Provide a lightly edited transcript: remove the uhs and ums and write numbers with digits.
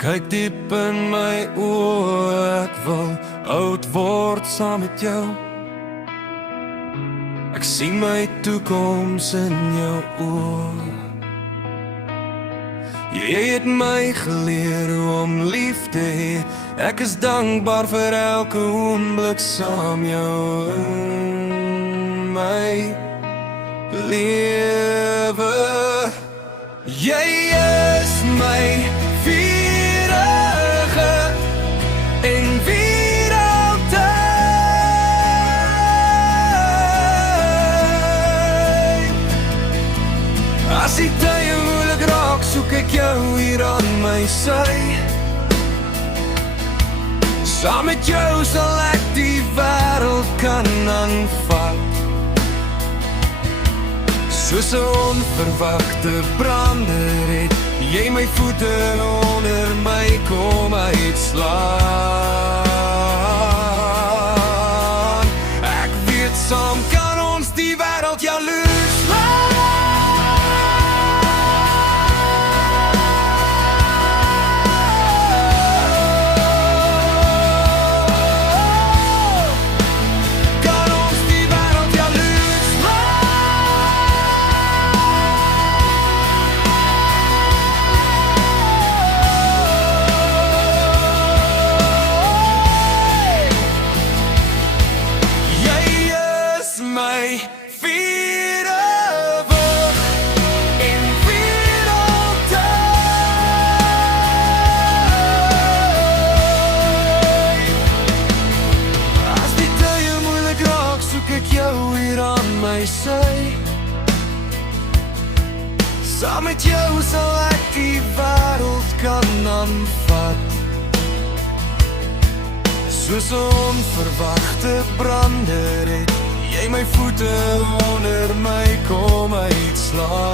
Kyk diep in my oë, ek wil oud word saam met jou. Ek sien my toekoms in jou oë. Jy het my geleer hoe om lief te hê. Ek is dankbaar vir elke oomblik saam jou in my lewe. Jy is my vurige en wêreldtyd. As die tye moeilik raak, soek ek jou hier aan my sy. Saam met jou sal ek die wêreld kan aanvat. Soos 'n onverwagte brander het jy my voete onder my kom uitslaan. Ek weet saam kan ons die wêreld jaloers maak. Saam met jou sal ek die wêreld kan aanvat. Soos 'n onverwagte brander het jy my voete onder my kom uitslaan.